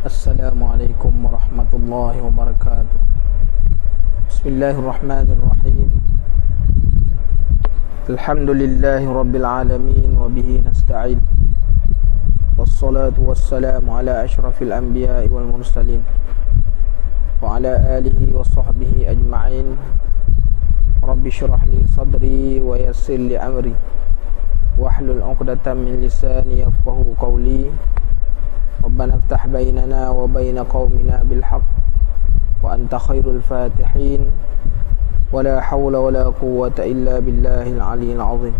Assalamualaikum warahmatullahi wabarakatuh. Bismillahirrahmanirrahim. Alhamdulillahi rabbil alamin wa bihi nasta'in. Wassalatu wassalamu ala asyrafil anbiya'i wal mursalin wa ala alihi wa sahbihi ajma'in. Rabbi syrah li sadri wa yassir li amri wahlul 'uqdatam min lisani yafqahu qawli. Rabbana iftah bainana wa baina qaumina bil haqq wa anta khairul fatihin. Wa la hawla wa la quwwata illa billahil aliyyil azim.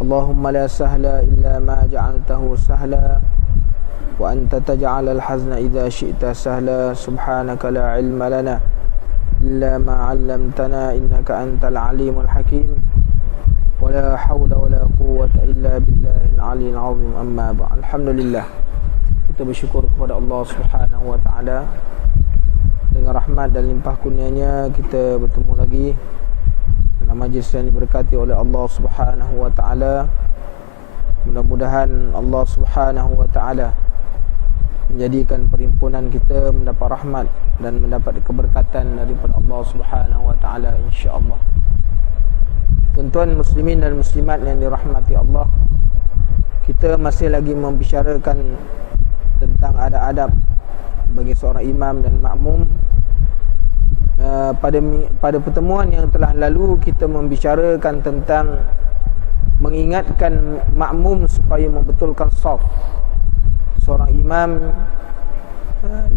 Allahumma la sahla illa ma ja'altahu sahla wa anta taj'alul hazna idza syi'ta sahla. Subhanaka la ilma lana illa ma 'allamtana innaka antal alimul hakim. Wa la hawla wa la quwwata illa billahil aliyyil azim. Amma ba'd. Alhamdulillah, kita bersyukur kepada Allah Subhanahu wa taala. Dengan rahmat dan limpah kurnianya kita bertemu lagi dalam majlis yang diberkati oleh Allah Subhanahu wa taala. Mudah-mudahan Allah Subhanahu wa taala menjadikan perhimpunan kita mendapat rahmat dan mendapat keberkatan daripada Allah Subhanahu wa taala, insya-Allah. Tuan-tuan muslimin dan muslimat yang dirahmati Allah, kita masih lagi membicarakan tentang adab-adab bagi seorang imam dan makmum. Pada pertemuan yang telah lalu kita membicarakan tentang mengingatkan makmum supaya membetulkan shaf. Seorang imam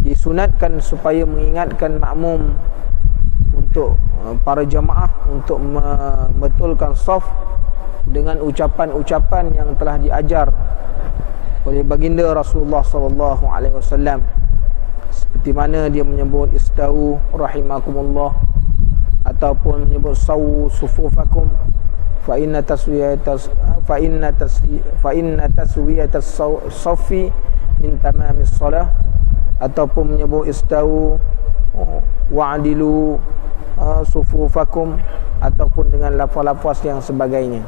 disunatkan supaya mengingatkan makmum untuk para jamaah untuk membetulkan shaf dengan ucapan-ucapan yang telah diajar oleh baginda Rasulullah sallallahu alaihi wasallam, seperti mana dia menyebut istau rahimakumullah ataupun menyebut sawu sufufakum fa inna taswiyatas saffi min tamamis shalah, ataupun menyebut istau wa'dilu sufufakum, ataupun dengan lafaz-lafaz yang sebagainya.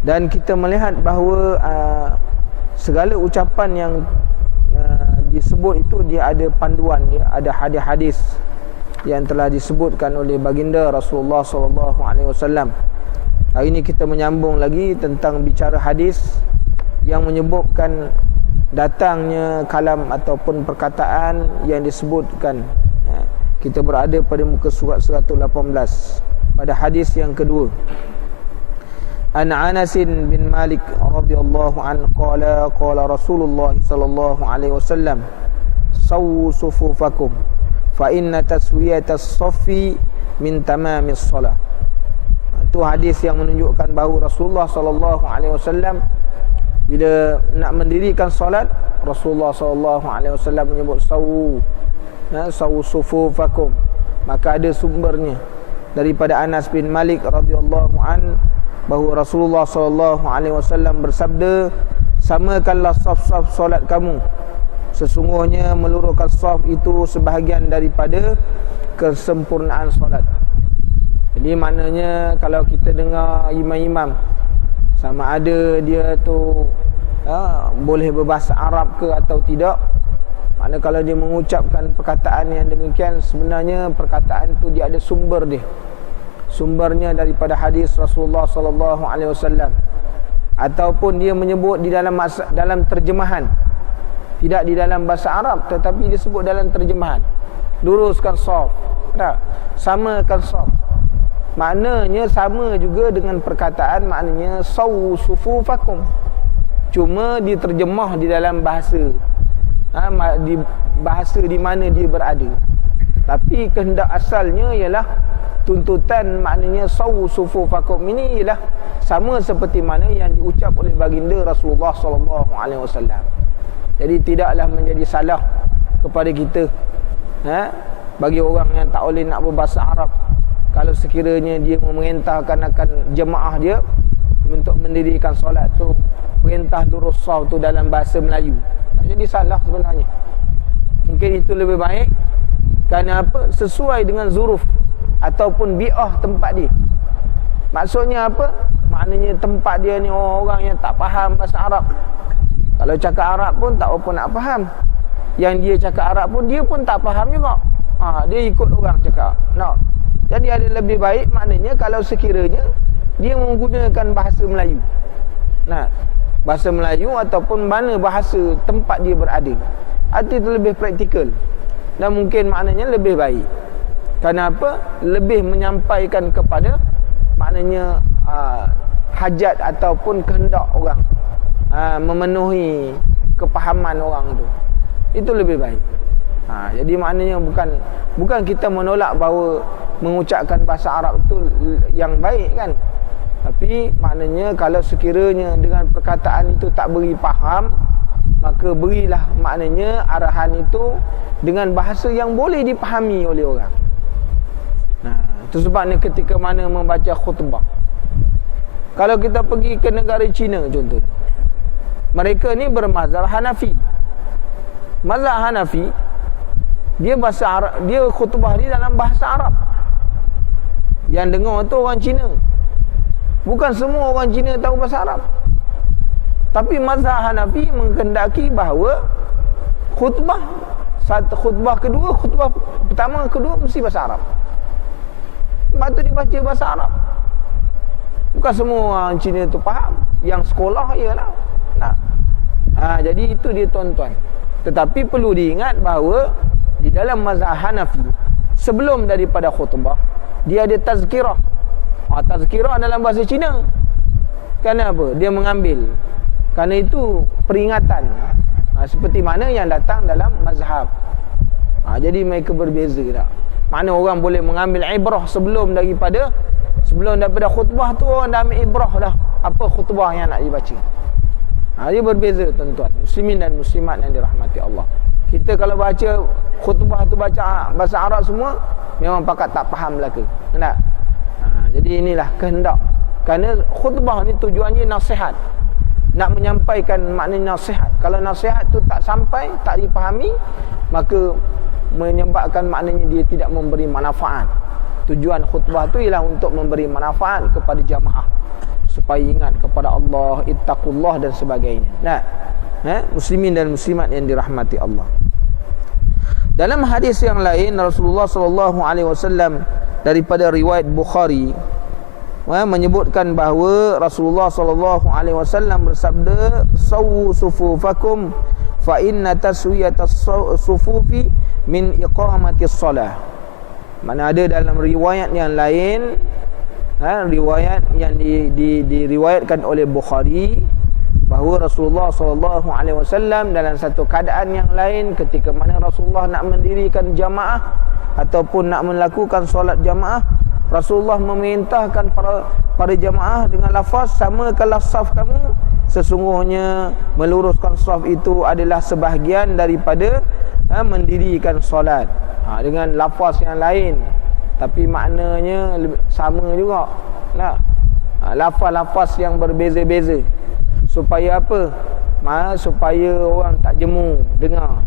Dan kita melihat bahawa segala ucapan yang disebut itu dia ada panduan, dia ada hadis-hadis yang telah disebutkan oleh baginda Rasulullah sallallahu alaihi wasallam. Hari ini kita menyambung lagi tentang bicara hadis yang menyebutkan datangnya kalam ataupun perkataan yang disebutkan. Kita berada pada muka surat 118 pada hadis yang kedua. An Anas bin Malik radhiyallahu anhu qala Rasulullah sallallahu alaihi wasallam sawu sufufakum fa inna taswiyatas saffi min tamamis shalah. Itu hadis yang menunjukkan bahawa Rasulullah sallallahu alaihi wasallam bila nak mendirikan solat, Rasulullah sallallahu alaihi wasallam menyebut sawu sufufakum. Maka ada sumbernya daripada Anas bin Malik radhiyallahu anhu bahawa Rasulullah sallallahu alaihi wasallam bersabda, samakanlah saf-saf solat kamu, sesungguhnya meluruskan saf itu sebahagian daripada kesempurnaan solat. Jadi maknanya kalau kita dengar imam-imam, sama ada dia tu boleh berbahasa Arab ke atau tidak, maknanya kalau dia mengucapkan perkataan yang demikian, sebenarnya perkataan tu dia ada sumber dia. Sumbernya daripada hadis Rasulullah sallallahu alaihi wasallam, ataupun dia menyebut di dalam terjemahan, tidak di dalam bahasa Arab tetapi disebut dalam terjemahan. Luruskan shaf, tak? Samakan shaf. Maknanya sama juga dengan perkataan maknanya sawu sufufakum. Cuma diterjemah di dalam bahasa di bahasa di mana dia berada. Tapi kehendak asalnya ialah tuntutan, maknanya sawu sufufakum ini ialah sama seperti mana yang diucap oleh baginda Rasulullah sallallahu alaihi wasallam. Jadi tidaklah menjadi salah kepada kita bagi orang yang tak boleh nak berbahasa Arab, kalau sekiranya dia memerintahkan akan jemaah dia untuk mendirikan solat tu, perintah lurus shaf tu dalam bahasa Melayu, tak jadi salah sebenarnya. Mungkin itu lebih baik. Kerana apa? Sesuai dengan zuruf ataupun bi'ah tempat dia. Maksudnya apa? Maknanya tempat dia ni orang yang tak faham bahasa Arab. Kalau cakap Arab pun tak apa nak faham. yang dia cakap Arab pun dia pun tak faham juga. Dia ikut orang cakap. Jadi ada lebih baik maknanya kalau sekiranya dia menggunakan bahasa Melayu. Bahasa Melayu ataupun mana bahasa tempat dia berada. Itu lebih praktikal. Dan mungkin maknanya lebih baik. Kenapa? Lebih menyampaikan kepada maknanya hajat ataupun kehendak orang. Memenuhi kepahaman orang tu. Itu lebih baik. Jadi maknanya bukan kita menolak bahawa mengucapkan bahasa Arab itu yang baik kan. Tapi maknanya kalau sekiranya dengan perkataan itu tak beri faham, maka berilah maknanya arahan itu dengan bahasa yang boleh dipahami oleh orang. Itu sebabnya ketika mana membaca khutbah. Kalau kita pergi ke negara China contohnya, mereka ni bermazhab Hanafi. Mazhab Hanafi, dia bahasa Arab, dia khutbah dia dalam bahasa Arab. Yang dengar tu orang Cina. Bukan semua orang Cina tahu bahasa Arab. Tapi mazhab Hanafi menghendaki bahawa khutbah kedua, khutbah pertama, kedua mesti bahasa Arab. Lepas tu dibaca bahasa Arab. Bukan semua orang Cina tu faham. Yang sekolah ialah. Jadi itu dia tuan-tuan. Tetapi perlu diingat bahawa di dalam mazhab Hanafi, sebelum daripada khutbah, dia ada tazkirah. Tazkirah dalam bahasa Cina. Kenapa? Dia mengambil. Kerana itu peringatan. Seperti mana yang datang dalam mazhab. Jadi mereka berbeza tak? Mana orang boleh mengambil ibrah sebelum daripada khutbah tu orang dah ambil ibrah dah. Apa khutbah yang nak dibaca. Dia berbeza tuan-tuan. Muslimin dan muslimat yang dirahmati Allah. Kita kalau baca khutbah tu baca bahasa Arab semua, memang pakat tak faham belaka. Tak? Jadi inilah kehendak. Kerana khutbah ni tujuannya nasihat. Nak menyampaikan maknanya nasihat. Kalau nasihat tu tak sampai, tak dipahami, maka menyebabkan maknanya dia tidak memberi manfaat. Tujuan khutbah tu ialah untuk memberi manfaat kepada jamaah supaya ingat kepada Allah, ittaqullah dan sebagainya. Muslimin dan muslimat yang dirahmati Allah. Dalam hadis yang lain, Rasulullah sallallahu alaihi wasallam daripada riwayat Bukhari menyebutkan bahawa Rasulullah sallallahu alaihi wasallam bersabda, "Sawu sufufakum fa inna taswiyatas sufufi min iqamatis salah." Mana ada dalam riwayat yang lain, riwayat yang diriwayatkan oleh Bukhari, bahawa Rasulullah sallallahu alaihi wasallam dalam satu keadaan yang lain, ketika mana Rasulullah nak mendirikan jamaah ataupun nak melakukan solat jamaah, Rasulullah memerintahkan para jamaah dengan lafaz, samakanlah saf kamu, sesungguhnya meluruskan saf itu adalah sebahagian daripada mendirikan solat. Dengan lafaz yang lain, tapi maknanya sama juga. Lafaz-lafaz yang berbeza-beza. Supaya apa? Supaya orang tak jemu dengar.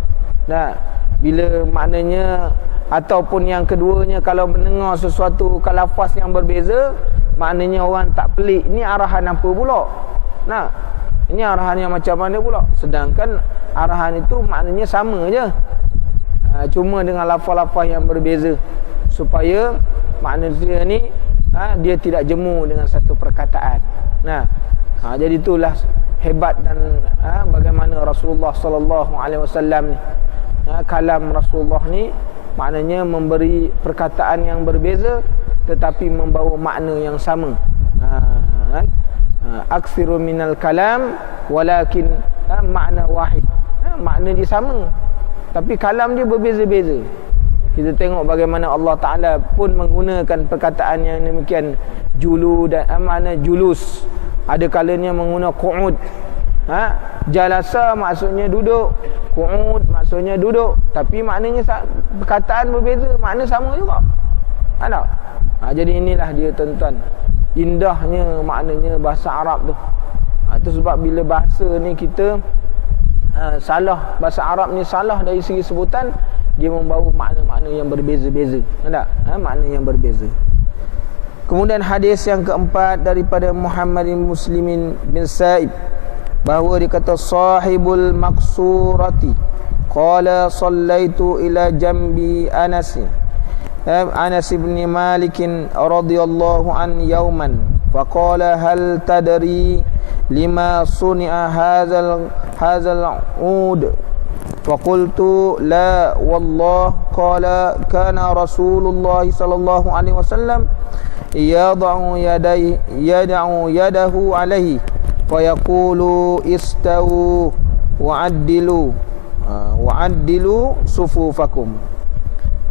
Bila maknanya, ataupun yang keduanya, kalau mendengar sesuatu lafaz yang berbeza, maknanya orang tak pelik. Ini arahan apa pula? Ini arahan yang macam mana pula? Sedangkan arahan itu maknanya sama je. Cuma dengan lafaz-lafaz yang berbeza, supaya manusia ni dia tidak jemu dengan satu perkataan. Jadi itulah hebat dan bagaimana Rasulullah sallallahu alaihi wasallam ni, kalam Rasulullah ni maknanya memberi perkataan yang berbeza tetapi membawa makna yang sama. Aksiru minal kalam walakin makna wahid. Makna dia sama, tapi kalam dia berbeza-beza. Kita tengok bagaimana Allah Ta'ala pun menggunakan perkataan yang demikian, julu dan makna julus. Ada kalanya menggunakan qu'ud. Jalasa maksudnya duduk, qu'ud maksudnya duduk, tapi maknanya perkataan berbeza, makna sama juga. Ada. Jadi inilah dia tuan-tuan, indahnya maknanya bahasa Arab tu. Itu sebab bila bahasa ni kita salah, bahasa Arab ni salah dari segi sebutan, dia membawa makna-makna yang berbeza-beza. Tak? Makna yang berbeza. Kemudian hadis yang keempat daripada Muhammad bin Muslimin bin Sa'ib, bahawa dia kata, sahibul maqsurati qala sallaitu ila jambi Anas bin Malik radhiyallahu an yauman faqala hal tadri lima suni'a hadzal ud faqultu la wallah qala kana Rasulullah sallallahu alaihi wasallam yad'u yadahu alaihi fayaqulu istawu wa'addilu sufufakum.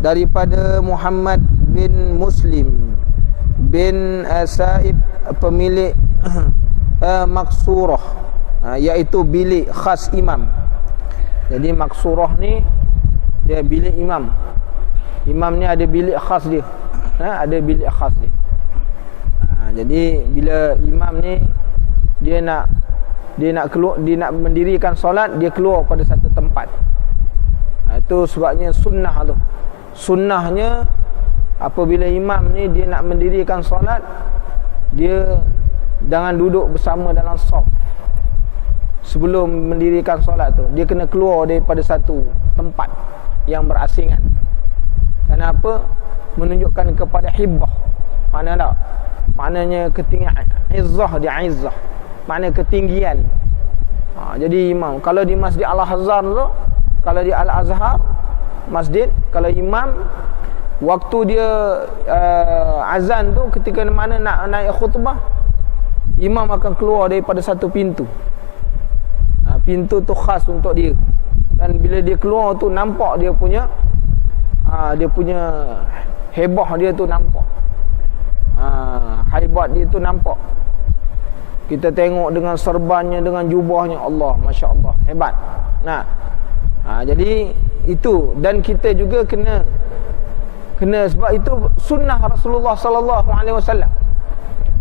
Daripada Muhammad bin Muslim bin Sa'ib, pemilik Maksurah, iaitu bilik khas imam. Jadi Maksurah ni dia bilik imam. Imam ni ada bilik khas dia. Ada bilik khas dia. Jadi bila imam ni dia nak keluar, dia nak mendirikan solat, dia keluar pada satu tempat. Itu sebabnya sunnah tu. Sunnahnya apabila imam ni dia nak mendirikan solat, dia jangan duduk bersama dalam saf. Sebelum mendirikan solat tu, dia kena keluar daripada satu tempat yang berasingan. Kenapa? Menunjukkan kepada hibbah. Mana tak? Maknanya ketinggian. Izzah, dia izzah. Makna ketinggian. Jadi imam, kalau di Masjid Al-Azhar tu, kalau di Al-Azhar masjid, kalau imam waktu dia azan tu, ketika mana nak naik khutbah, imam akan keluar daripada satu pintu. Pintu tu khas untuk dia. Dan bila dia keluar tu, nampak dia punya hebah dia tu nampak. Haibat dia tu nampak. Kita tengok dengan serbannya, dengan jubahnya, Allah, Masya Allah, hebat. Jadi itu. Dan kita juga kena sebab itu sunnah Rasulullah sallallahu alaihi wasallam.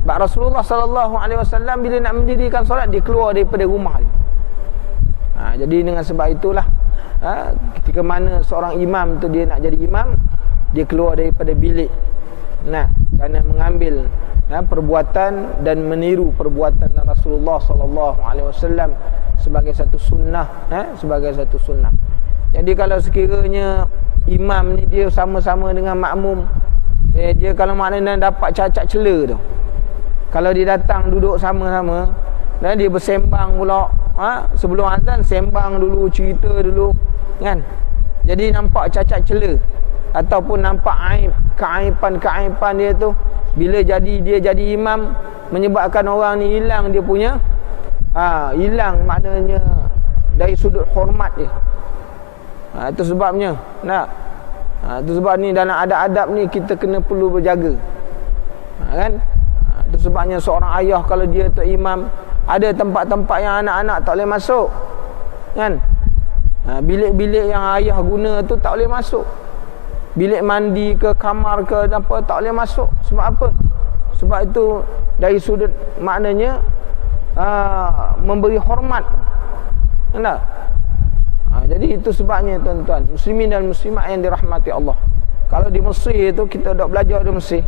Sebab Rasulullah sallallahu alaihi wasallam bila nak mendirikan solat, dia keluar daripada rumah dia. Jadi dengan sebab itulah ketika mana seorang imam tu dia nak jadi imam, dia keluar daripada bilik. Kerana mengambil perbuatan dan meniru perbuatan Rasulullah sallallahu alaihi wasallam sebagai satu sunnah, sebagai satu sunnah. Jadi kalau sekiranya imam ni dia sama-sama dengan makmum, dia kalau maknanya dapat cacat celah tu. Kalau dia datang duduk sama-sama, dan dia bersembang pula, sebelum azan sembang dulu, cerita dulu, kan? Jadi nampak cacat celah ataupun nampak keaiban dia tu, bila dia jadi imam, menyebabkan orang ni hilang dia punya hilang maknanya dari sudut hormat dia. Itu sebabnya itu sebab ni dalam adab-adab ni kita kena perlu berjaga, kan? Itu sebabnya seorang ayah kalau dia tu imam, ada tempat-tempat yang anak-anak tak boleh masuk, kan? Bilik-bilik yang ayah guna tu tak boleh masuk. Bilik mandi ke kamar ke apa tak boleh masuk. Sebab apa? Sebab itu dari sudut maknanya memberi hormat. Kan? Jadi itu sebabnya tuan-tuan, muslimin dan muslimat yang dirahmati Allah. Kalau di Mesir tu, kita dah belajar di Mesir,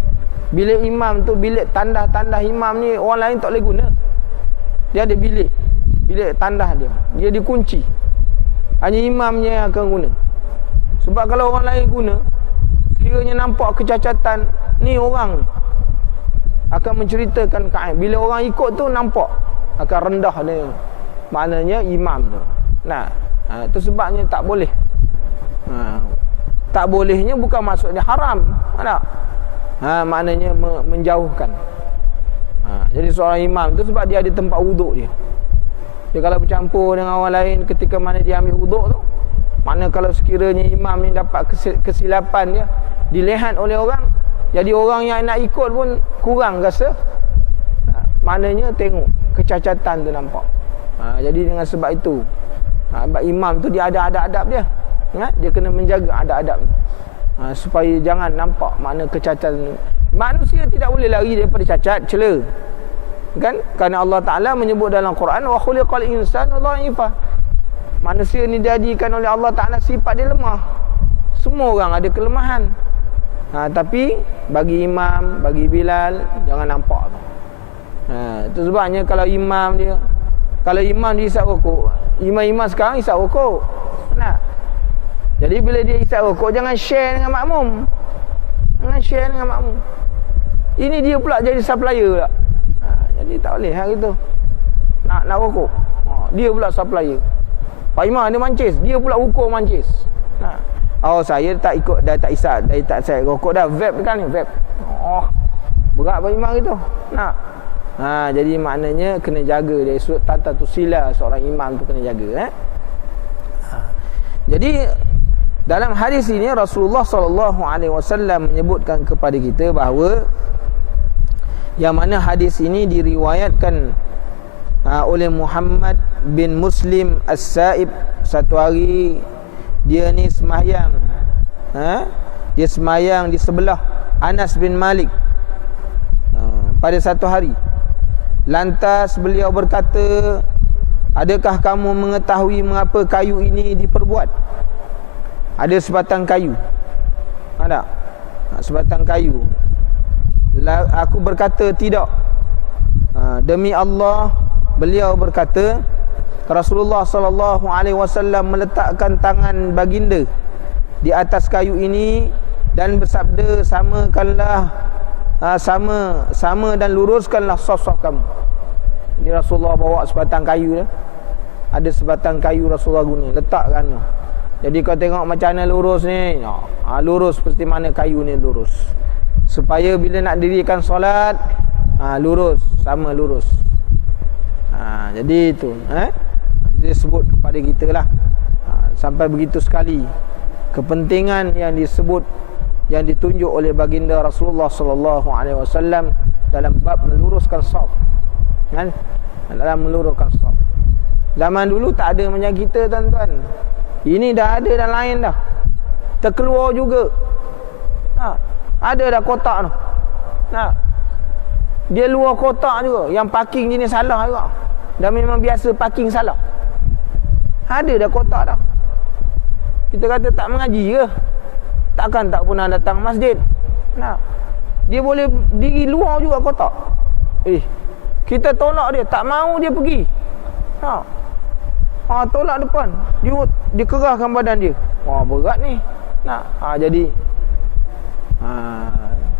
bilik imam tu, bilik tandah-tandah imam ni orang lain tak boleh guna. Dia ada bilik tandah dia dikunci. Hanya imamnya yang akan guna. Sebab kalau orang lain guna, kiranya nampak kecacatan ni, orang ni akan menceritakan kain. Bila orang ikut tu nampak akan rendah dia, maknanya imam tu. Itu sebabnya tak boleh. Tak bolehnya bukan maksudnya haram, tak? Maknanya menjauhkan. Jadi seorang imam tu sebab dia ada tempat wuduk dia. Dia kalau bercampur dengan orang lain ketika mana dia ambil wuduk tu, mana kalau sekiranya imam ni dapat kesilapan dia, dilihat oleh orang, jadi orang yang nak ikut pun kurang rasa. Maknanya tengok kecacatan tu nampak. Jadi dengan sebab itu, sebab imam tu dia ada adab-adab dia. Dia kena menjaga adab-adab supaya jangan nampak makna kecacatan. Manusia tidak boleh lari daripada cacat celah, kan? Kerana Allah Ta'ala menyebut dalam Quran, wa khuliqal insanu dha'ifa. Manusia ni dijadikan oleh Allah Ta'ala sifat dia lemah. Semua orang ada kelemahan. Tapi bagi imam, bagi Bilal, jangan nampak tu. Itu sebabnya kalau imam dia isap rokok, imam-imam sekarang isap rokok. Jadi bila dia isap rokok, jangan share dengan makmum. Jangan share dengan makmum. Ini dia pula jadi supplier pula. Jadi tak boleh hari tu. Nak rokok. Dia pula supplier. Pak Imam dia mancis, dia pula ukur mancis. Saya tak ikut, dah tak isap, dah tak saya rokok dah. Vape kan ni, vape. Berat Pak Imam gitu. Jadi maknanya kena jaga dia. Tata tu sila seorang imam tu kena jaga. Jadi dalam hadis ini Rasulullah SAW menyebutkan kepada kita bahawa yang mana hadis ini diriwayatkan oleh Muhammad bin Muslim As-Sa'ib. Satu hari dia ni semayang, dia semayang di sebelah Anas bin Malik pada satu hari. Lantas beliau berkata, adakah kamu mengetahui mengapa kayu ini diperbuat? Ada sebatang kayu. Ada sebatang kayu. Aku berkata tidak. Demi Allah, beliau berkata, Rasulullah SAW meletakkan tangan baginda di atas kayu ini dan bersabda, samakanlah, sama dan luruskanlah saf-saf kamu. Ini Rasulullah bawa sebatang kayu ya. Ada sebatang kayu Rasulullah guna, letakkan. Jadi kau tengok macam mana lurus ni. Lurus seperti mana kayu ni lurus. Supaya bila nak dirikan solat, lurus, sama lurus. Jadi itu dia sebut kepada kita lah. Sampai begitu sekali kepentingan yang disebut, yang ditunjuk oleh baginda Rasulullah SAW dalam bab meluruskan saf. Kan? Dalam meluruskan saf. Zaman dulu tak ada macam kita tuan-tuan. Ini dah ada dan lain dah. Terkeluar juga. Ada dah kotak tu. Dia luar kotak juga. Yang parking jenis salah juga. Dah memang biasa parking salah. Ada dah kotak dah. Kita kata tak mengaji ke? Takkan tak pernah datang masjid. Dia boleh diri luar juga kotak. Kita tolak dia, tak mau dia pergi. Tolak depan. Dia kerahkan badan dia. Berat ni. Jadi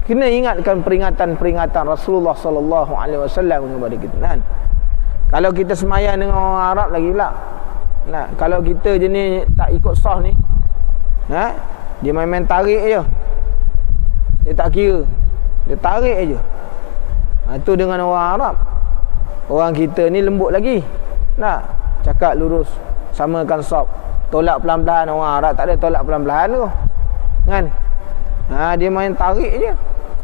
kena ingatkan peringatan Rasulullah SAW kepada kita kan. Kalau kita semayang dengan orang Arab lagi pula. Kalau kita jenis tak ikut sah ni, dia main-main tarik je. Dia tak kira. Dia tarik je. Itu dengan orang Arab. Orang kita ni lembut lagi. Cakap lurus, samakan saf, tolak pelan-pelan. Orang Arab tak ada tolak pelan-pelan tu. Kan? Dia main tarik je.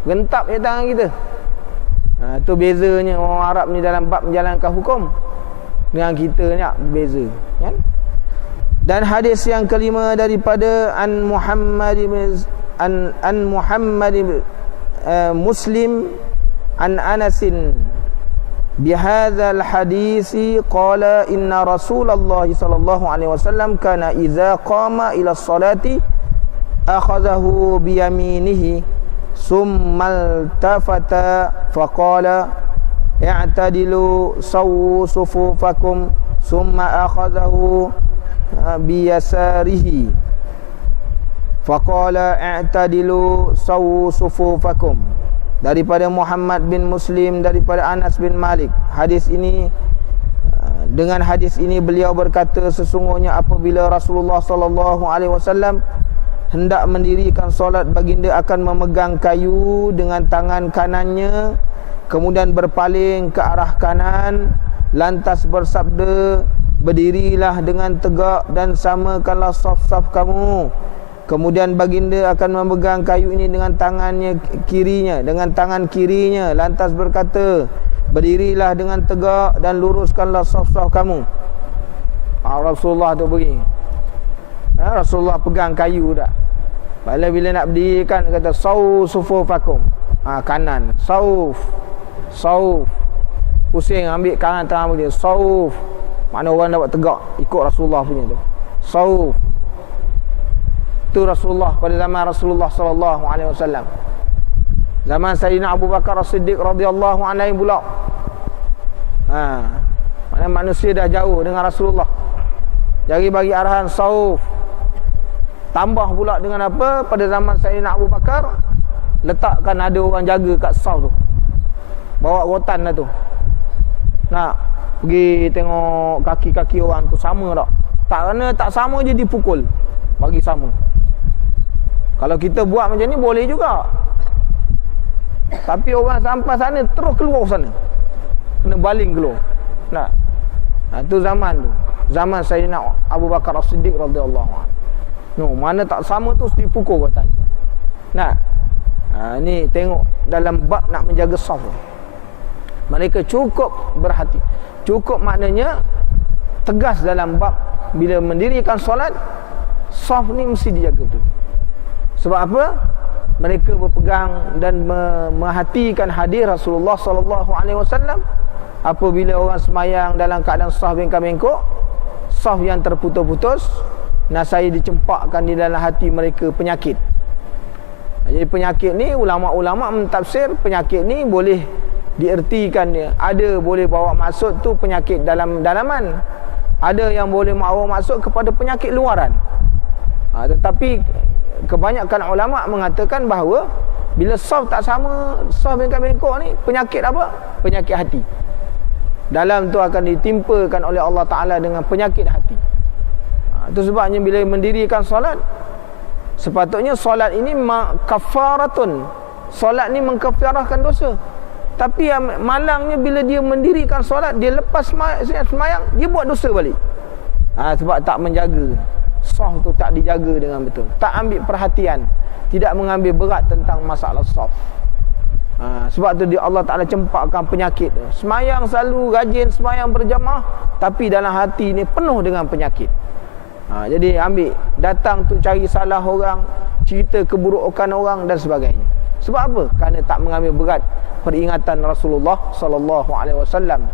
Gentap je tangan kita. Tu bezanya orang Arab ni dalam bab menjalankan hukum. Dengan kita ni berbeza. Kan? Dan hadis yang kelima daripada Muhammad Muslim an Anasin bihadzal hadisi qala inna Rasulullah sallallahu alaihi wasallam kana idza qama ila salati akhadhahu bi yaminihi summa altafata faqala i'tadilu sawu sufufakum summa akhadhahu bi yasarihi faqala i'tadilu sawu sufufakum. Daripada Muhammad bin Muslim, daripada Anas bin Malik. Hadis ini, dengan hadis ini beliau berkata, sesungguhnya apabila Rasulullah SAW hendak mendirikan solat, baginda akan memegang kayu dengan tangan kanannya, kemudian berpaling ke arah kanan, lantas bersabda, berdirilah dengan tegak dan samakanlah saf-saf kamu. Kemudian baginda akan memegang kayu ini dengan tangan kirinya, lantas berkata, berdirilah dengan tegak dan luruskanlah saf-saf kamu. Rasulullah tu pergi. Rasulullah pegang kayu dah. Bila nak berdirikan, kata saw sufufakum. Kanan, sauf. Pusing ambil kanan tangan dia, sauf. Mana orang dapat tegak ikut Rasulullah punya tu. Sauf. Itu Rasulullah pada zaman Rasulullah SAW. Zaman Sayyidina Abu Bakar As-Siddiq radhiyallahu anhu pula. Mana manusia dah jauh dengan Rasulullah. Jadi bagi arahan sauf. Tambah pula dengan apa? Pada zaman Sayyidina Abu Bakar, letakkan ada orang jaga kat saf tu. Bawa rotan dah tu. Nak pergi tengok kaki-kaki orang tu sama tak? Tak, kerana tak sama je dipukul. Bagi sama. Kalau kita buat macam ni boleh juga. Tapi orang sampai sana terus keluar sana. Kena baling keluar. Nah. Tu zaman tu. Zaman Sayyidina Abu Bakar As-Siddiq radhiyallahu anhu. No, mana tak sama tu dipukul rotan. Nah. Ni tengok dalam bab nak menjaga saf. Mereka cukup berhati. Cukup maknanya tegas dalam bab bila mendirikan solat, saf ni mesti dijaga tu. Sebab apa? Mereka berpegang dan memerhatikan hadis Rasulullah sallallahu alaihi wasallam, apabila orang semayang dalam keadaan saf bengkak-bengkok, saf yang terputus-putus, nasaya dicempakkan di dalam hati mereka penyakit. Jadi penyakit ni ulama-ulama mentafsir penyakit ni boleh diertikan dia. Ada boleh bawa maksud tu penyakit dalam dalaman. Ada yang boleh bawa maksud kepada penyakit luaran. Tetapi kebanyakan ulama mengatakan bahawa bila saf tak sama, saf bengkak-bengkok ni penyakit apa? Penyakit hati. Dalam tu akan ditimpakan oleh Allah Ta'ala dengan penyakit hati. Itu sebabnya bila mendirikan solat, sepatutnya solat ini kafaratun. Solat ni mengkafarahkan dosa. Tapi yang malangnya bila dia mendirikan solat, dia lepas semayang, dia buat dosa balik. Sebab tak menjaga. Saf tu tak dijaga dengan betul. Tak ambil perhatian. Tidak mengambil berat tentang masalah saf. Sebab tu Allah Ta'ala cempakkan penyakit. Semayang selalu rajin, semayang berjamaah, tapi dalam hati ni penuh dengan penyakit. Jadi ambil, datang tu cari salah orang, cerita keburukan orang dan sebagainya. Sebab apa? Kerana tak mengambil berat peringatan Rasulullah sallallahu alaihi wasallam.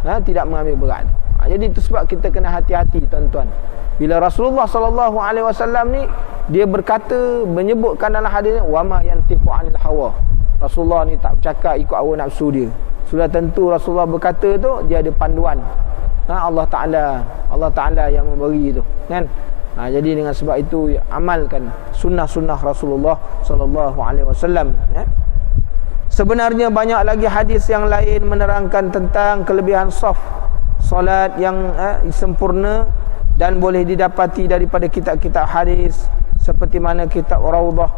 Tidak mengambil berat. Jadi itu sebab kita kena hati-hati tuan-tuan. Bila Rasulullah sallallahu alaihi wasallam ni dia berkata, menyebutkan dalam hadis ni, wama yantiqu anil hawa. Rasulullah ni tak bercakap ikut hawa nafsu dia. Sudah tentu Rasulullah berkata tu dia ada panduan. Allah Ta'ala yang memberi itu, kan? Jadi dengan sebab itu amalkan sunnah-sunnah Rasulullah sallallahu alaihi wasallam, ya. Sebenarnya banyak lagi hadis yang lain menerangkan tentang kelebihan saf solat yang sempurna dan boleh didapati daripada kitab-kitab hadis seperti mana kitab Raudhah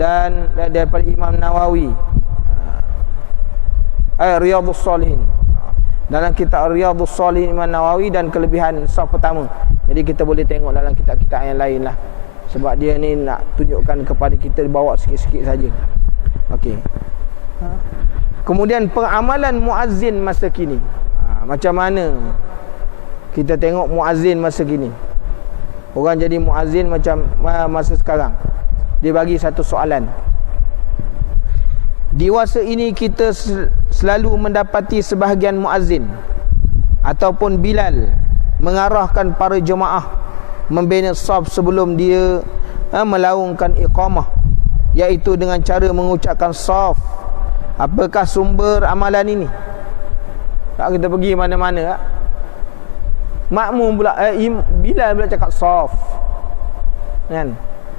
dan daripada Imam Nawawi, Riyadhus Shalihin. Dalam kitab Riyadhus Shalihin Imam Nawawi dan kelebihan saf pertama. Jadi kita boleh tengok dalam kitab-kitab yang lain lah. Sebab dia ni nak tunjukkan kepada kita, bawa sikit-sikit saja. Okey. Kemudian peramalan muazzin masa kini. Macam mana kita tengok muazzin masa kini? Orang jadi muazzin macam masa sekarang. Dia bagi satu soalan. Di masa ini kita selalu mendapati sebahagian muazzin ataupun bilal mengarahkan para jemaah membina saf sebelum dia melaungkan iqamah, iaitu dengan cara mengucapkan saf. Apakah sumber amalan ini? Tak, kita pergi mana-mana makmum pula bilal pula cakap saf, kan?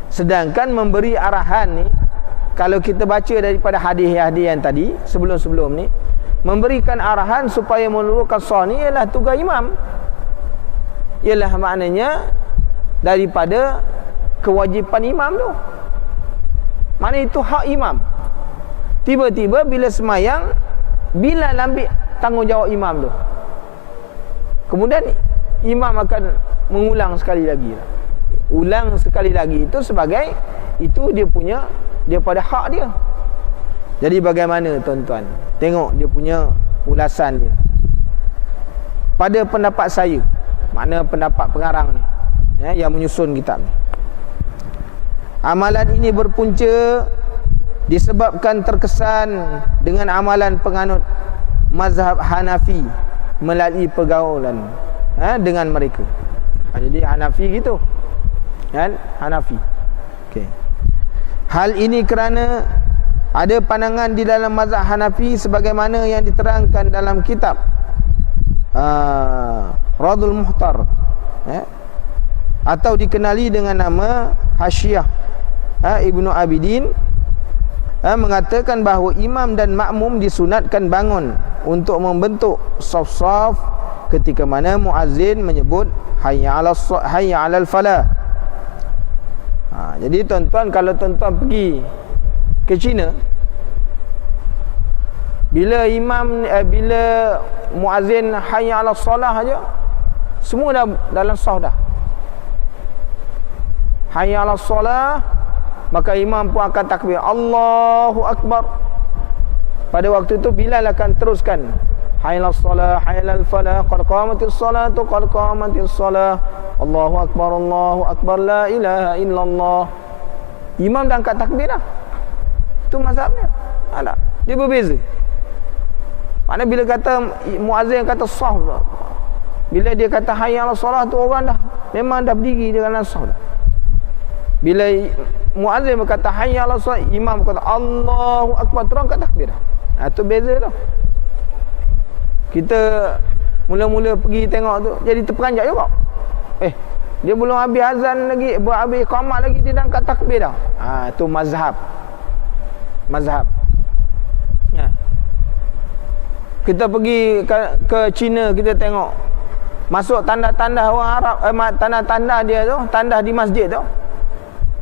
Sedangkan memberi arahan ni, kalau kita baca daripada hadis-hadis yang tadi sebelum-sebelum ni, memberikan arahan supaya meluruskan saf ni ialah tugas imam. Ialah maknanya daripada kewajipan imam tu. Maknanya itu hak imam. Tiba-tiba bila semayang, Bilal ambil tanggungjawab imam tu. Kemudian imam akan mengulang sekali lagi. Ulang sekali lagi itu sebagai itu dia punya, dia pada hak dia. Jadi bagaimana tuan-tuan? Tengok dia punya ulasan dia. Pada pendapat saya, mana pendapat pengarang ni, yang menyusun kitab ni, amalan ini berpunca disebabkan terkesan dengan amalan penganut mazhab Hanafi melalui pergaulan dengan mereka. Jadi Hanafi gitu, kan? Hanafi. Okey. Hal ini kerana ada pandangan di dalam mazhab Hanafi sebagaimana yang diterangkan dalam kitab Radul Muhtar, atau dikenali dengan nama Hasyiah Ibnu Abidin, mengatakan bahawa imam dan makmum disunatkan bangun untuk membentuk saf-saf ketika mana muazzin menyebut hayya 'alal falah. Jadi tuan-tuan, kalau tuan-tuan pergi ke China, bila bila muazzin hayya 'alas salah aja, semua dah dalam saf dah. Hayya 'alas salah, maka imam pun akan takbir Allahu akbar. Pada waktu itu Bilal akan teruskan hayya 'alas salah, hayya 'alal falah, qad qamatis salatu, qad qamatis salah, Allahu akbar, la ilaha illallah. Imam dah angkat takbir dah. Itu mazhabnya. Ada. Dia berbeza. Maknanya bila kata muazzin kata saf, bila dia kata hayya 'alas salah tu orang dah memang dah berdiri di dalam saf dah. Bila muazzin berkata hayya 'alas salah, imam berkata Allahu akbar, terus angkat takbir dah. Itu beza tu. Kita mula-mula pergi tengok tu jadi terperanjat juga. Dia belum habis azan lagi, belum habis iqamah lagi, dia dah angkat takbir dah. Itu mazhab. Ya. Kita pergi ke China, kita tengok masuk tanda-tanda orang Arab, tanda-tanda dia tu, tanda di masjid tu,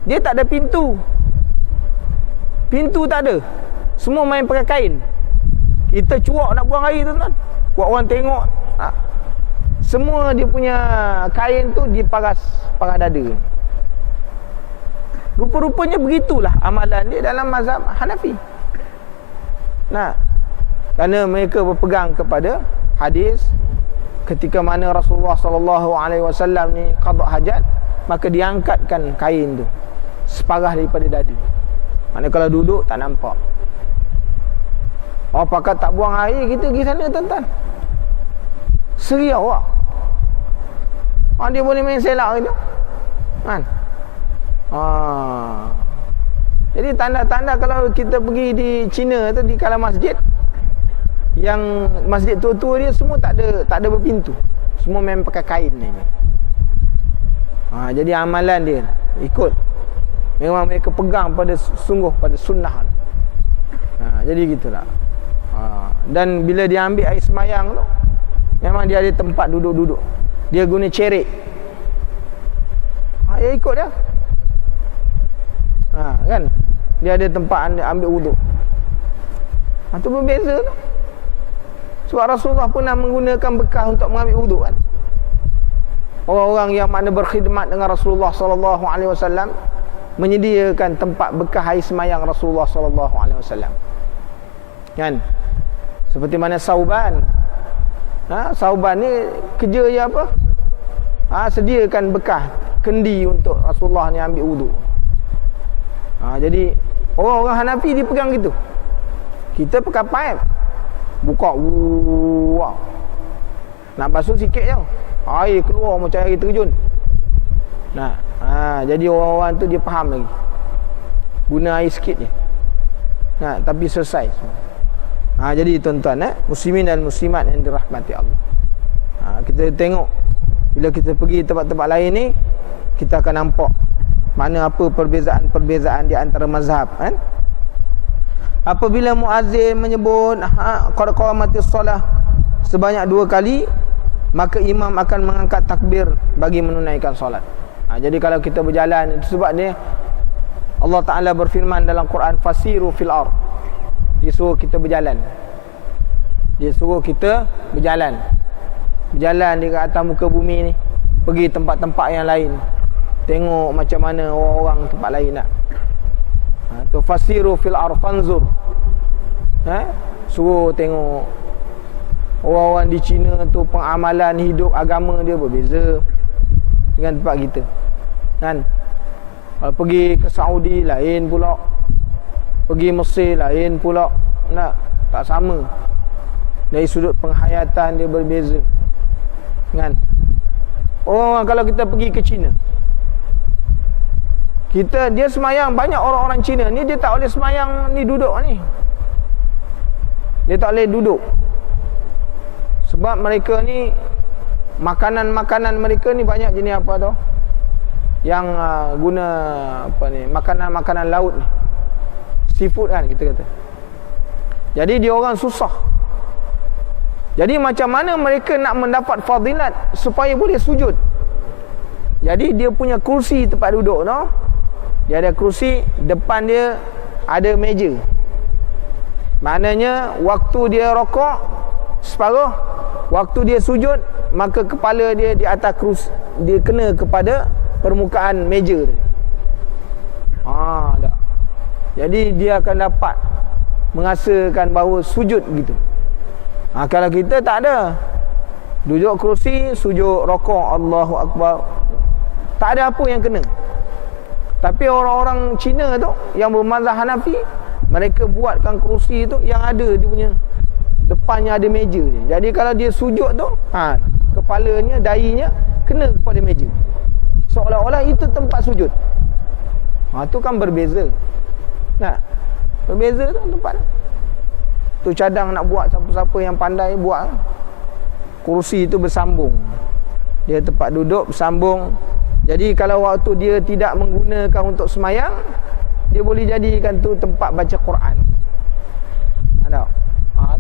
dia tak ada pintu. Pintu tak ada. Semua main pakai kain. Kita cuak nak buang air tu kan. Buat orang tengok. Semua dia punya kain tu diparas dada. Rupa-rupanya begitulah amalan dia dalam mazhab Hanafi. Kerana mereka berpegang kepada hadis ketika mana Rasulullah SAW ni qada hajat, maka diangkatkan kain tu separah daripada dada. Maknanya kalau duduk tak nampak. Pakat tak buang air, kita pergi sana tuan-tuan. Seriau lah. Dia boleh main selak gitu kan. Jadi tanda-tanda kalau kita pergi di China tu, di kalang masjid, yang masjid tua-tua dia semua tak ada berpintu. Semua memang pakai kain ni. Jadi amalan dia ikut, memang mereka pegang pada sungguh pada sunnah. Jadi gitulah. Dan bila dia ambil air semayang tu, memang dia ada tempat duduk-duduk. Dia guna cerik. Dia ikut dia. Kan? Dia ada tempat ambil wuduk. Itu berbeza tu. Sebab Rasulullah pernah menggunakan bekas untuk mengambil wuduk kan. Orang-orang yang makna berkhidmat dengan Rasulullah SAW menyediakan tempat bekas air semayang Rasulullah SAW. Kan? Seperti mana Sauban. Sauban ni kerja je apa? Sediakan bekas kendi untuk Rasulullah ni ambil wuduk. Jadi orang-orang Hanafi dia pegang gitu. Kita pakai paip, buka nak basuh sikit je, air keluar macam air terjun. Jadi orang-orang tu dia faham lagi, guna air sikit je, tapi selesai semua. Jadi tuan-tuan, muslimin dan muslimat yang dirahmati Allah, kita tengok bila kita pergi tempat-tempat lain ni, kita akan nampak mana apa perbezaan-perbezaan di antara mazhab kan. Apabila muazzin menyebut qad qamatis solah sebanyak 2 kali, maka imam akan mengangkat takbir bagi menunaikan solat. Jadi kalau kita berjalan, itu sebab dia Allah Ta'ala berfirman dalam Quran, fasiru fil ard. Dia suruh kita berjalan. Berjalan di atas muka bumi ni, pergi tempat-tempat yang lain, tengok macam mana orang-orang tempat lain nak. Tu fasiru fil ard fanzur. Suruh tengok orang-orang di China tu, pengamalan hidup agama dia berbeza dengan tempat kita. Kan? Kalau pergi ke Saudi lain pula, pergi Mesir lain pula. Tak sama. Dari sudut penghayatan dia berbeza. Kan? Kalau kita pergi ke China, dia semayang, banyak orang-orang Cina ni dia tak boleh semayang ni duduk ni. Dia tak boleh duduk. Sebab mereka ni makanan-makanan mereka ni banyak jenis apa tau? yang guna apa ni, makanan-makanan laut ni, seafood kan kita kata. Jadi dia orang susah. Jadi macam mana mereka nak mendapat fadilat supaya boleh sujud? Jadi dia punya kursi tempat duduk tu, dia ada kursi, depan dia ada meja. Maknanya waktu dia rokok separuh, waktu dia sujud, maka kepala dia di atas kerusi, dia kena kepada permukaan meja tu. Tak. Jadi dia akan dapat merasakan bahawa sujud gitu. Kalau kita tak ada, duduk kerusi, sujud, rokok, Allahu Akbar, tak ada apa yang kena. Tapi orang-orang Cina tu yang bermazhab Hanafi, mereka buatkan kerusi tu yang ada dia punya depannya ada meja dia. Jadi kalau dia sujud tu, kepalanya, dahinya kena kepada meja, seolah-olah itu tempat sujud. Tu kan berbeza. Berbeza tu tempat tu. Cadang nak buat, siapa-siapa yang pandai buat. Kursi itu bersambung, dia tempat duduk bersambung. Jadi kalau waktu dia tidak menggunakan untuk semayang, dia boleh jadikan tu tempat baca Quran.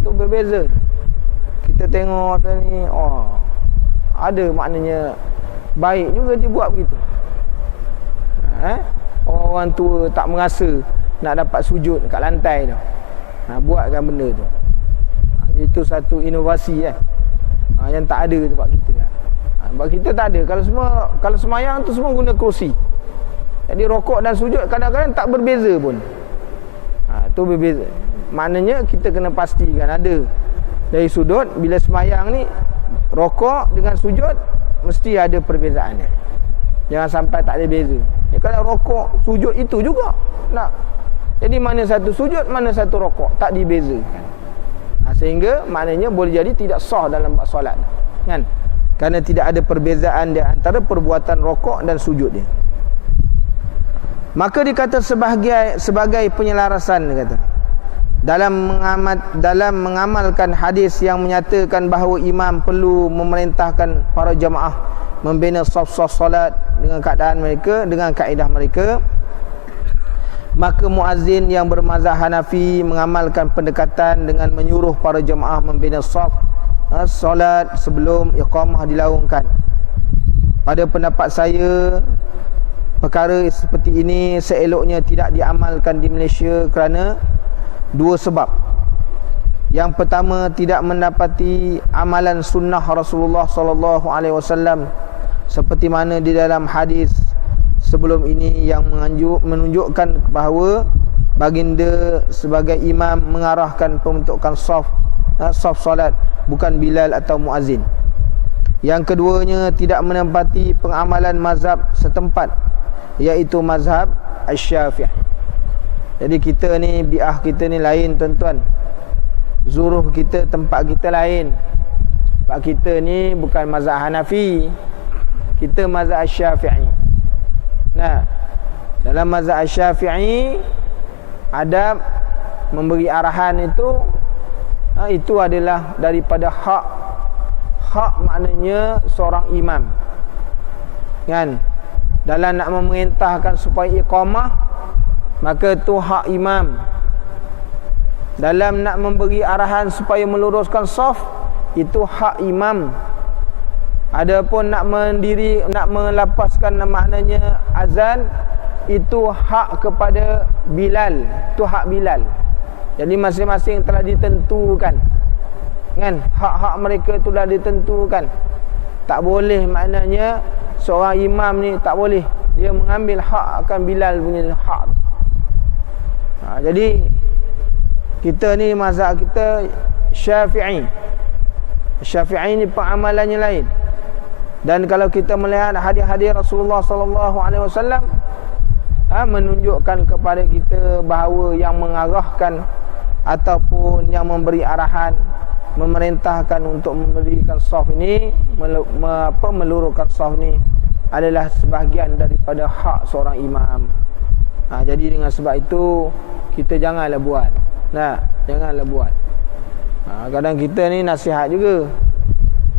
Tu berbeza. Kita tengok ni, ada maknanya baik juga dia buat begitu. Orang tua tak merasa nak dapat sujud kat lantai tu, buatkan benda tu. Itu satu inovasi kan, yang tak ada tempat kita kan. Sebab kita tak ada. Kalau semayang tu semua guna kerusi. Jadi rokok dan sujud kadang-kadang tak berbeza pun. Tu berbeza. Maknanya kita kena pastikan ada dari sudut. Bila semayang ni, rokok dengan sujud mesti ada perbezaannya. Jangan sampai tak ada beza. Kalau rokok, sujud itu juga. Jadi mana satu sujud, mana satu rokok, tak dibezakan. Sehingga maknanya boleh jadi tidak sah dalam solat kan? Kerana tidak ada perbezaan di antara perbuatan rokok dan sujud dia. Maka dikata sebagai penyelarasan, dia kata, dalam mengamalkan hadis yang menyatakan bahawa imam perlu memerintahkan para jamaah membina saf-saf solat dengan keadaan mereka, dengan kaedah mereka, maka muazzin yang bermazhab Hanafi mengamalkan pendekatan dengan menyuruh para jamaah membina saf solat sebelum iqamah dilaungkan. Pada pendapat saya, perkara seperti ini seeloknya tidak diamalkan di Malaysia kerana dua sebab. Yang pertama, tidak mendapati amalan sunnah Rasulullah SAW seperti mana di dalam hadis sebelum ini yang menunjukkan bahawa baginda sebagai imam mengarahkan pembentukan saf solat, bukan Bilal atau muazzin. Yang keduanya, tidak menempati pengamalan mazhab setempat, iaitu mazhab Asy-Syafi'i. Jadi kita ni, bi'ah kita ni lain tuan-tuan. Zuruh kita, tempat kita lain. Sebab kita ni bukan mazhab Hanafi, kita mazhab Asy-Syafi'i. Dalam mazhab Asy-Syafi'i, adab memberi arahan itu adalah daripada hak maknanya seorang imam kan. Dalam nak memerintahkan supaya iqamah, maka itu hak imam. Dalam nak memberi arahan supaya meluruskan saf, itu hak imam. Adapun nak melapaskan maknanya azan, itu hak kepada Bilal, itu hak Bilal. Jadi masing-masing telah ditentukan kan, hak-hak mereka telah ditentukan. Tak boleh maknanya seorang imam ni tak boleh dia mengambil hak akan Bilal punya hak. Jadi kita ni mazhab kita Syafi'i. Syafi'i ni pengamalannya lain. Dan kalau kita melihat hadis-hadis Rasulullah SAW menunjukkan kepada kita bahawa yang mengarahkan ataupun yang memberi arahan, memerintahkan untuk memberikan saf ini, meluruskan saf ini adalah sebahagian daripada hak seorang imam. Jadi dengan sebab itu kita janganlah buat. Janganlah buat. Kadang kita ni nasihat juga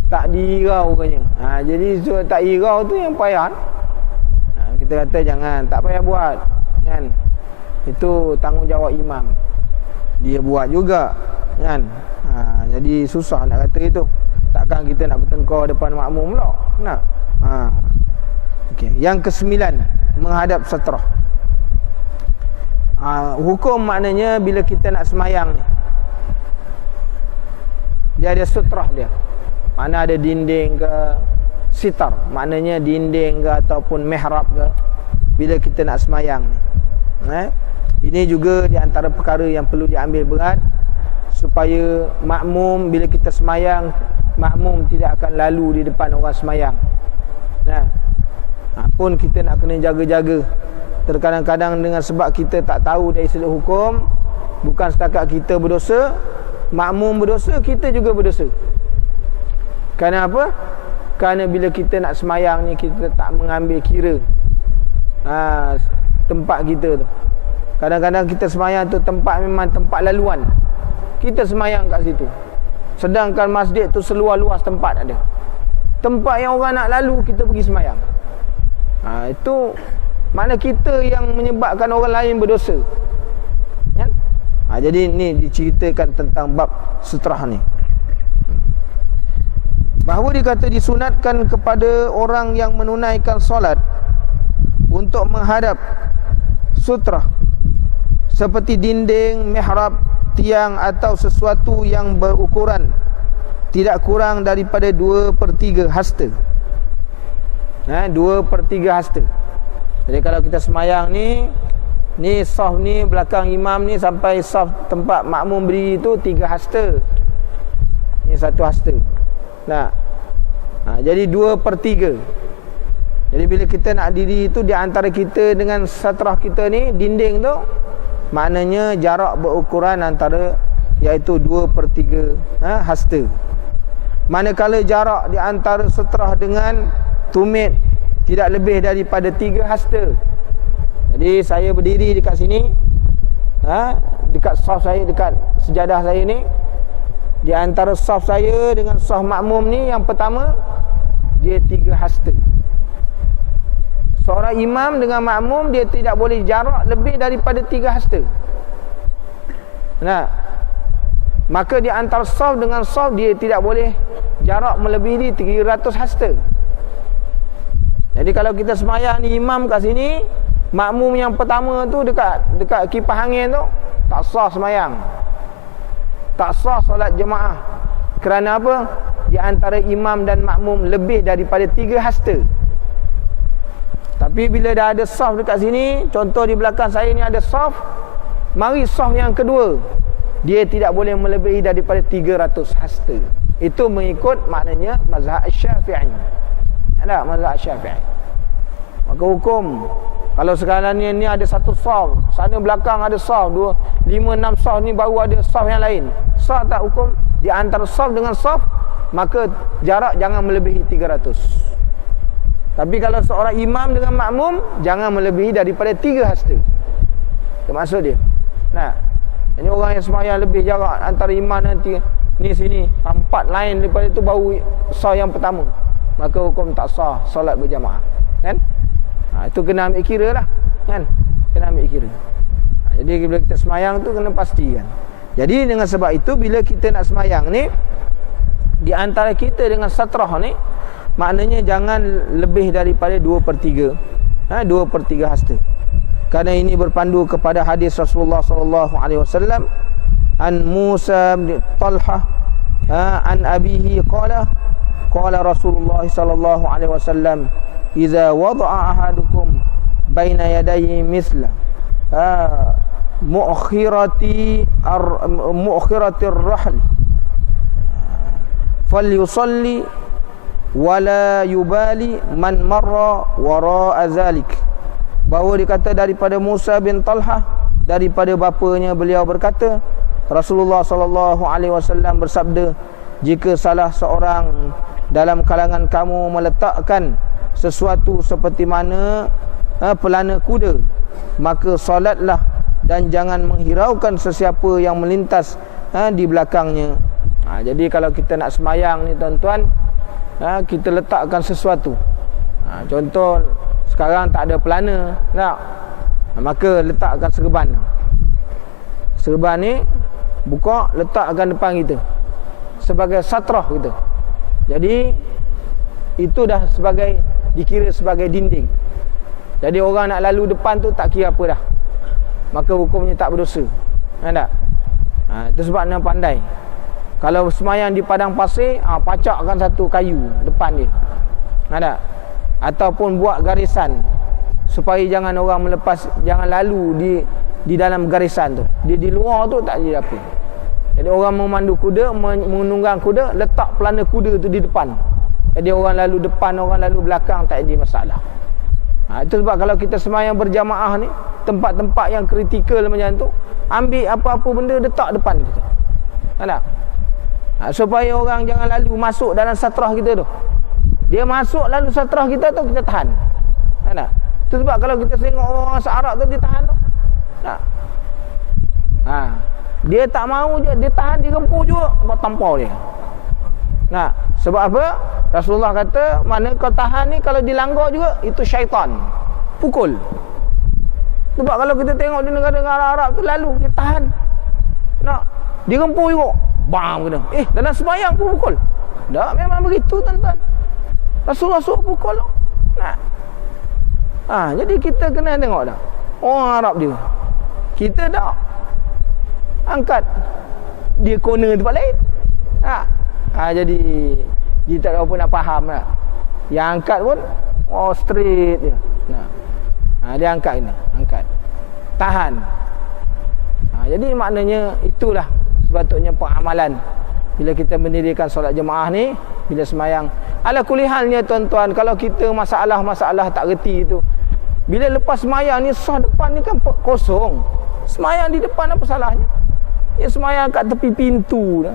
tak diirau katanya. Jadi tak irau tu yang payah. kita kata jangan, tak payah buat, kan? Itu tanggungjawab imam. Dia buat juga, kan? Jadi susah nak kata itu. Takkan kita nak bertengkar depan makmum pula. Nak. Okey, yang ke-9, menghadap setrah. Hukum maknanya bila kita nak semayang ni, dia ada sutrah dia. Mana ada dinding ke, sitar, maknanya dinding ke ataupun mihrab ke, bila kita nak semayang ni. Ini juga di antara perkara yang perlu diambil berat, supaya makmum bila kita semayang, makmum tidak akan lalu di depan orang semayang. Pun kita nak kena jaga-jaga. Terkadang-kadang dengan sebab kita tak tahu dari sudut hukum, bukan setakat kita berdosa, makmum berdosa, kita juga berdosa. Kerana apa? Kerana bila kita nak semayang ni, kita tak mengambil kira tempat kita tu. Kadang-kadang kita semayang tu tempat memang tempat laluan, kita semayang kat situ, sedangkan masjid tu seluas-luas tempat ada. Tempat yang orang nak lalu, kita pergi semayang. Itu makna kita yang menyebabkan orang lain berdosa, kan? Jadi ni diceritakan tentang bab sutrah ni, bahawa dikata disunatkan kepada orang yang menunaikan solat untuk menghadap sutrah seperti dinding, mihrab, tiang atau sesuatu yang berukuran tidak kurang daripada 2/3 hasta. 2/3 hasta. Jadi kalau kita semayang ni saf ni belakang imam ni sampai saf tempat makmum berdiri tu 3 hasta. Ni 1 hasta. Jadi 2/3. Jadi bila kita nak diri tu, di antara kita dengan satrah kita ni, dinding tu, maknanya jarak berukuran antara, iaitu 2/3 hasta. Manakala jarak di antara satrah dengan tumit tidak lebih daripada 3 hasta. Jadi saya berdiri dekat sini, dekat saf saya, dekat sejadah saya ni, di antara saf saya dengan saf makmum ni, yang pertama dia 3 hasta. Seorang imam dengan makmum, dia tidak boleh jarak lebih daripada 3 hasta. Maka di antara saf dengan saf, dia tidak boleh jarak melebihi 300 hasta. Jadi kalau kita semayang ni, imam kat sini, makmum yang pertama tu dekat kipas angin tu, tak sah semayang, tak sah solat jemaah. Kerana apa? Di antara imam dan makmum lebih daripada 3 hasta. Tapi bila dah ada saf dekat sini, contoh di belakang saya ni ada saf, mari saf yang kedua, dia tidak boleh melebihi daripada 300 hasta. Itu mengikut maknanya mazhab Syafi'i. Ada mazhab Syafi'i. Maka hukum, kalau sekarang ni ada satu saf, sana belakang ada saf, 5, 6 saf ni baru ada saf yang lain, sah tak hukum? Di antara saf dengan saf, maka jarak jangan melebihi 300. Tapi kalau seorang imam dengan makmum, jangan melebihi daripada 3 hasta. Itu maksud dia. Ini orang yang semayang lebih jarak antara imam nanti ni sini, 4 lain daripada itu baru sah yang pertama, maka hukum tak sah solat berjamaah, kan? Itu kena ambil kira lah, kan? Kena ambil kira. Jadi bila kita semayang tu kena pastikan. Jadi dengan sebab itu, bila kita nak semayang ni, di antara kita dengan satrah ni, maknanya jangan lebih daripada 2/3, 2/3 hasta. Kerana ini berpandu kepada hadis Rasulullah SAW an Musa bin Talhah an abihi qala Rasulullah SAW, idza wada'a ahadukum baina yadayhi misla mu'khirati ar-rahl falyusalli wala yubali man marra wara'a zalik. Bahawa dikata daripada Musa bin Talhah, daripada bapanya beliau berkata, Rasulullah SAW bersabda, jika salah seorang dalam kalangan kamu meletakkan sesuatu seperti mana pelana kuda, maka solatlah dan jangan menghiraukan sesiapa yang melintas di belakangnya. Jadi kalau kita nak semayang ni tuan-tuan, kita letakkan sesuatu. Contoh sekarang tak ada pelana, tak? Maka letakkan serban. Serban ni buka, letakkan depan kita sebagai satrah kita. Jadi itu dah sebagai dikira sebagai dinding. Jadi orang nak lalu depan tu tak kira apa dah. Maka hukumnya tak berdosa. Tak? Itu sebab nak pandai. Kalau semayang di padang pasir, pacakkan satu kayu depan dia. Tak? Ataupun buat garisan supaya jangan orang melepas, jangan lalu di dalam garisan tu. Dia di luar tu tak jadi apa. Jadi orang memandu kuda, menunggang kuda, letak pelana kuda tu di depan. Jadi orang lalu depan, orang lalu belakang tak jadi masalah. Itu sebab kalau kita semayang berjamaah ni, tempat-tempat yang kritikal macam tu, ambil apa-apa benda letak depan kita. Tak? Supaya orang jangan lalu masuk dalam satrah kita tu. Dia masuk lalu satrah kita tu, kita tahan. Tak? Itu sebab kalau kita tengok orang Arab tu, dia tahan tu. Tak? Dia tak mahu je, dia tahan, dia gempur juga buat tampau dia. Nah, sebab apa? Rasulullah kata, mana kau tahan ni kalau dilanggar juga, itu syaitan. Pukul. Sebab kalau kita tengok di negara-negara Arab tu, lalu dia tahan. Nak, dia gempur juga. Bam kena. Dalam sembahyang pun pukul. Tak, memang begitu tuan-tuan. Rasulullah suruh pukul. Nah. Jadi kita kena tengok dah. Orang Arab dia. Kita tak angkat dia corner tempat lain. Jadi dia tak apa nak faham lah. Yang angkat pun straight dia. Dia angkat ini, angkat. Tahan. Jadi maknanya itulah sepatutnya pengamalan bila kita mendirikan solat jemaah ni, bila semayang. Ala kulli halnya tuan-tuan, kalau kita masalah-masalah tak reti itu, bila lepas semayang ni sah depan ni kan kosong. Semayang di depan apa salahnya? Ya semayang kat tepi pintu dah.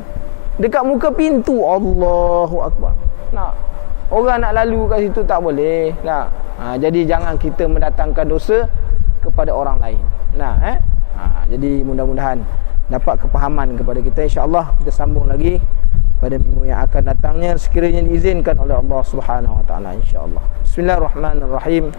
Dekat muka pintu, Allahu Akbar. Orang nak lalu kat situ tak boleh. Jadi jangan kita mendatangkan dosa kepada orang lain. Jadi mudah-mudahan dapat kepahaman kepada kita. InsyaAllah kita sambung lagi pada minggu yang akan datangnya, sekiranya diizinkan oleh Allah Subhanahu Wa Taala, insyaAllah. Bismillahirrahmanirrahim.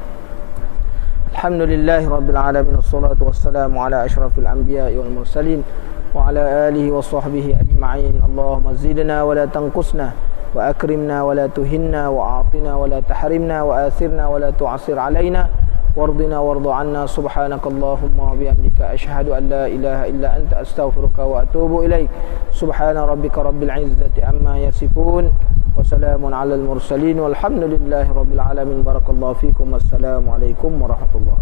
Alhamdulillahirabbil alamin, wassalatu wassalamu ala asyrafil anbiya'i wal mursalin wa ala alihi wa sahbihi ajma'in. Allahumma zidna wa la tanqusna wa akrimna wa la tuhinna wa a'tina wa la tahrimna wa athirna wa la tu'asir alaina wardina wardu anna. Subhanakallahumma wa bihamdika asyhadu an la ilaha illa anta astaghfiruka wa atubu ilaik. Subhana rabbika rabbil izzati amma yasifun wa salamun alal mursalin walhamdulillahi rabbil alamin. Barakallahu fikum. Wassalamu alaikum warahmatullahi